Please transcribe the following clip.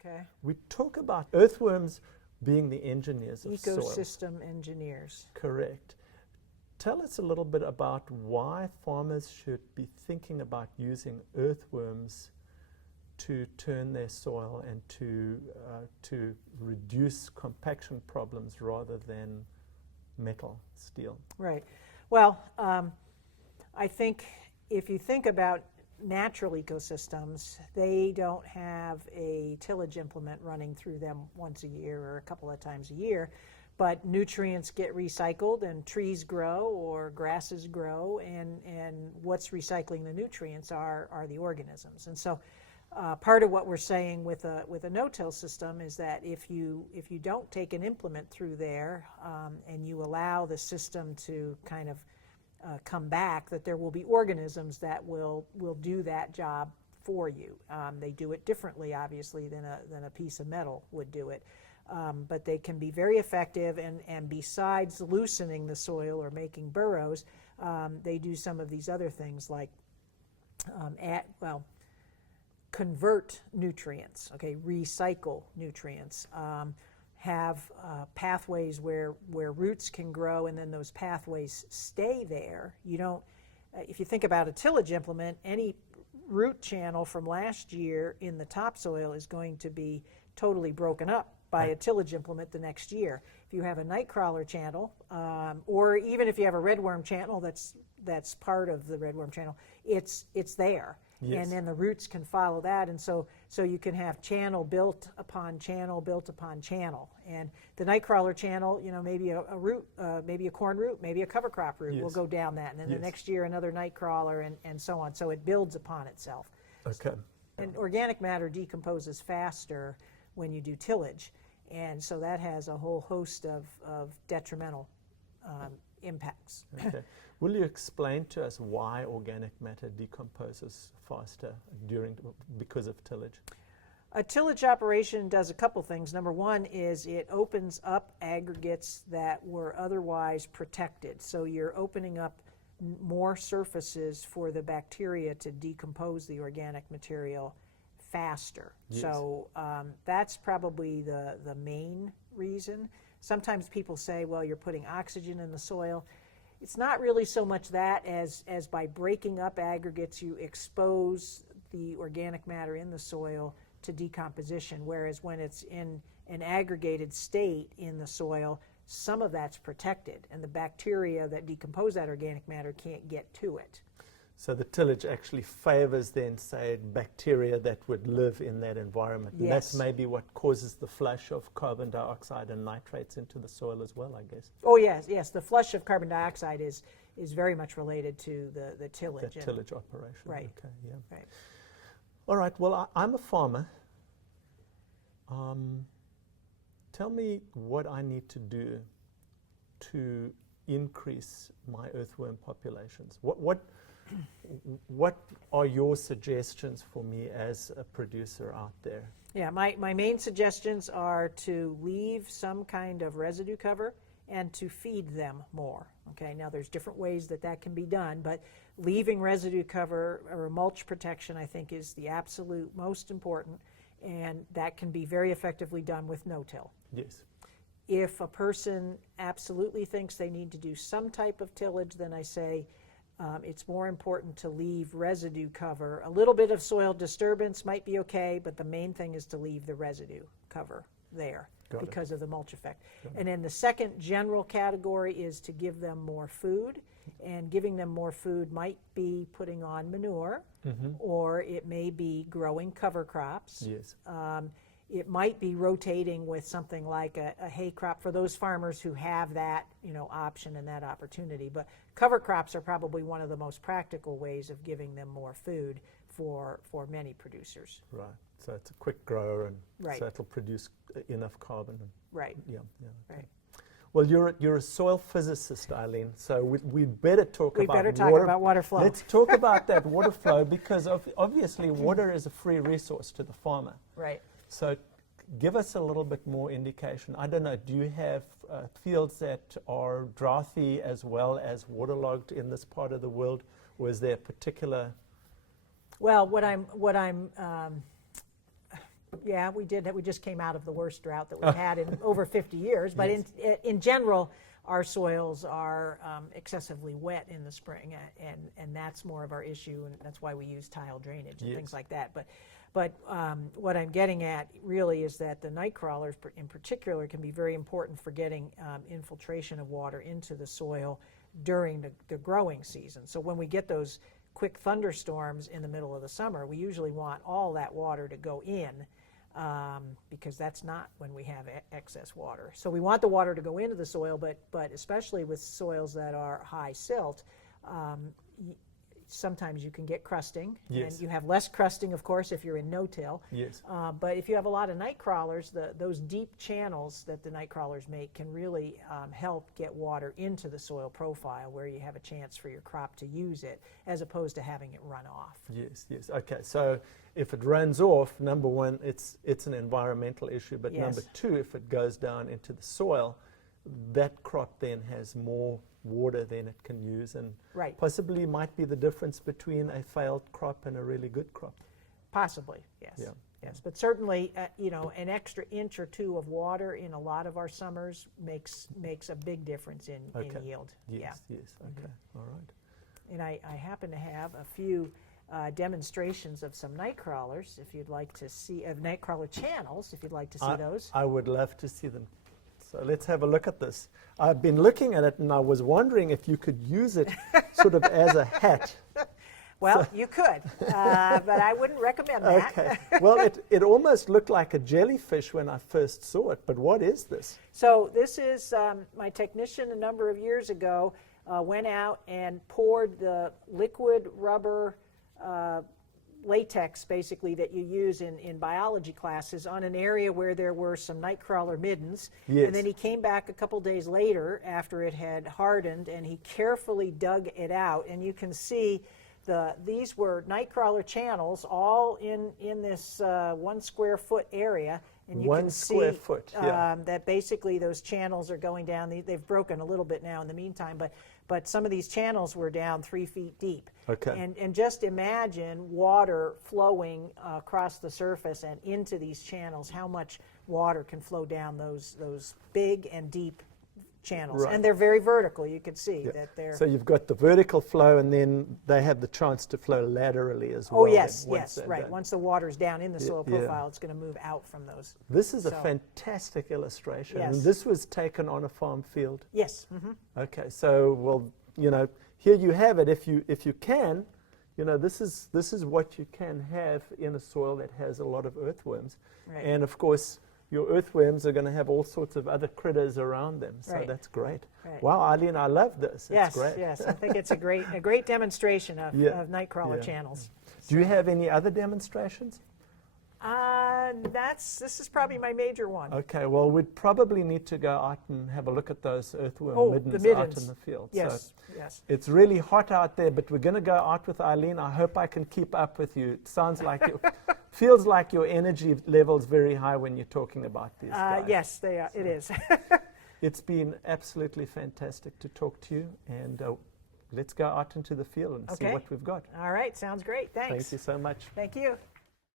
Okay. We talk about earthworms being the engineers of soil. Ecosystem engineers. Correct. Tell us a little bit about why farmers should be thinking about using earthworms to turn their soil and to reduce compaction problems rather than metal, steel. Right. Well, I think if you think about natural ecosystems, they don't have a tillage implement running through them once a year or a couple of times a year, but nutrients get recycled and trees grow or grasses grow, and what's recycling the nutrients are the organisms. And so part of what we're saying with a no-till system is that if you don't take an implement through there and you allow the system to kind of come back, that there will be organisms that will do that job for you. They do it differently, obviously, than a piece of metal would do it. But they can be very effective, and besides loosening the soil or making burrows, they do some of these other things like convert nutrients, okay, recycle nutrients, have pathways where roots can grow, and then those pathways stay there. You don't, if you think about a tillage implement, any root channel from last year in the topsoil is going to be totally broken up by a tillage implement the next year. If you have a nightcrawler channel, or even if you have a redworm channel that's part of the redworm channel, it's there. Yes. And then the roots can follow that, and so you can have channel built upon channel built upon channel. And the nightcrawler channel, maybe a root, maybe a corn root, maybe a cover crop root yes. will go down that, and then the next year another nightcrawler, and so on. So it builds upon itself. Okay. And organic matter decomposes faster when you do tillage, and so that has a whole host of detrimental impacts. Okay. Will you explain to us why organic matter decomposes faster because of tillage? A tillage operation does a couple things. Number one is it opens up aggregates that were otherwise protected. So you're opening up more surfaces for the bacteria to decompose the organic material faster. Yes. So that's probably the main reason. Sometimes people say, well, you're putting oxygen in the soil. It's not really so much that as by breaking up aggregates, you expose the organic matter in the soil to decomposition, whereas when it's in an aggregated state in the soil, some of that's protected, and the bacteria that decompose that organic matter can't get to it. So the tillage actually favors then, say, bacteria that would live in that environment. Yes. And that's maybe what causes the flush of carbon dioxide and nitrates into the soil as well, I guess. Oh, yes. The flush of carbon dioxide is very much related to the tillage. The tillage operation. Right. Okay, yeah. Right. All right, well, I'm a farmer. Tell me what I need to do to increase my earthworm populations. What are your suggestions for me as a producer out there? Yeah, my main suggestions are to leave some kind of residue cover and to feed them more. Okay, now there's different ways that can be done, but leaving residue cover or mulch protection, I think, is the absolute most important, and that can be very effectively done with no-till. Yes. If a person absolutely thinks they need to do some type of tillage, then I say it's more important to leave residue cover. A little bit of soil disturbance might be okay, but the main thing is to leave the residue cover there because of the mulch effect. And then the second general category is to give them more food, and giving them more food might be putting on manure, or it may be growing cover crops. Yes. It might be rotating with something like a hay crop for those farmers who have that, option and that opportunity. But cover crops are probably one of the most practical ways of giving them more food for many producers. Right. So it's a quick grower, and right. so it'll produce enough carbon. And right. Yeah. Okay. Right. Well, you're a soil physicist, Eileen. So we better talk about water flow. Let's talk about that water flow, because obviously water is a free resource to the farmer. Right. So give us a little bit more indication. I don't know, do you have fields that are droughty as well as waterlogged in this part of the world, or is there a particular... Well, what I'm Yeah, we did. We just came out of the worst drought that we've had in over 50 years. But in general, our soils are excessively wet in the spring, and that's more of our issue, and that's why we use tile drainage and things like that. But what I'm getting at really is that the night crawlers in particular can be very important for getting infiltration of water into the soil during the growing season. So when we get those quick thunderstorms in the middle of the summer, we usually want all that water to go in, because that's not when we have excess water. So we want the water to go into the soil, but especially with soils that are high silt, sometimes you can get crusting, and you have less crusting, of course, if you're in no-till. Yes. But if you have a lot of night crawlers, those deep channels that the night crawlers make can really help get water into the soil profile where you have a chance for your crop to use it, as opposed to having it run off. Yes, yes. Okay, so if it runs off, number one, it's an environmental issue, but number two, if it goes down into the soil, that crop then has more water than it can use, and possibly might be the difference between a failed crop and a really good crop. Possibly, yes. Yeah. Yes, but certainly, an extra inch or two of water in a lot of our summers makes a big difference in yield. Yes, yes, okay, all right. And I happen to have a few demonstrations of some night crawlers, if you'd like to see, of night crawler channels, if you'd like to see those. I would love to see them. So let's have a look at this. I've been looking at it, and I was wondering if you could use it sort of as a hat. Well, you could, but I wouldn't recommend that. Okay. Well, it almost looked like a jellyfish when I first saw it, but what is this? So this is my technician a number of years ago went out and poured the liquid rubber latex, basically, that you use in biology classes on an area where there were some night crawler middens. Yes. And then he came back a couple days later after it had hardened, and he carefully dug it out, and you can see these were night crawler channels all in this 1 square foot area. And you can see that basically those channels are going down. They've broken a little bit now in the meantime, but some of these channels were down 3 feet deep. Okay. And just imagine water flowing across the surface and into these channels, how much water can flow down those big and deep channels. Right. And they're very vertical. You can see that they're... So you've got the vertical flow, and then they have the chance to flow laterally as well. Oh, yes, right. Once the water's down in the soil profile, it's going to move out from those. This is a fantastic illustration. Yes. And this was taken on a farm field? Yes. Mm-hmm. Okay, so, well, here you have it. If you can, this is what you can have in a soil that has a lot of earthworms. Right. And, of course, your earthworms are going to have all sorts of other critters around them, so that's great. Right. Wow, Eileen, I love this. Yes, it's great. yes, I think it's a great demonstration of nightcrawler channels. Do you have any other demonstrations? This is probably my major one. Okay, well, we'd probably need to go out and have a look at those earthworm middens out in the field. Yes, so yes. It's really hot out there, but we're going to go out with Eileen. I hope I can keep up with you. It sounds like feels like your energy level's very high when you're talking about these guys. Yes, they are. It is. It's been absolutely fantastic to talk to you, and let's go out into the field and see what we've got. All right, sounds great. Thanks. Thank you so much. Thank you.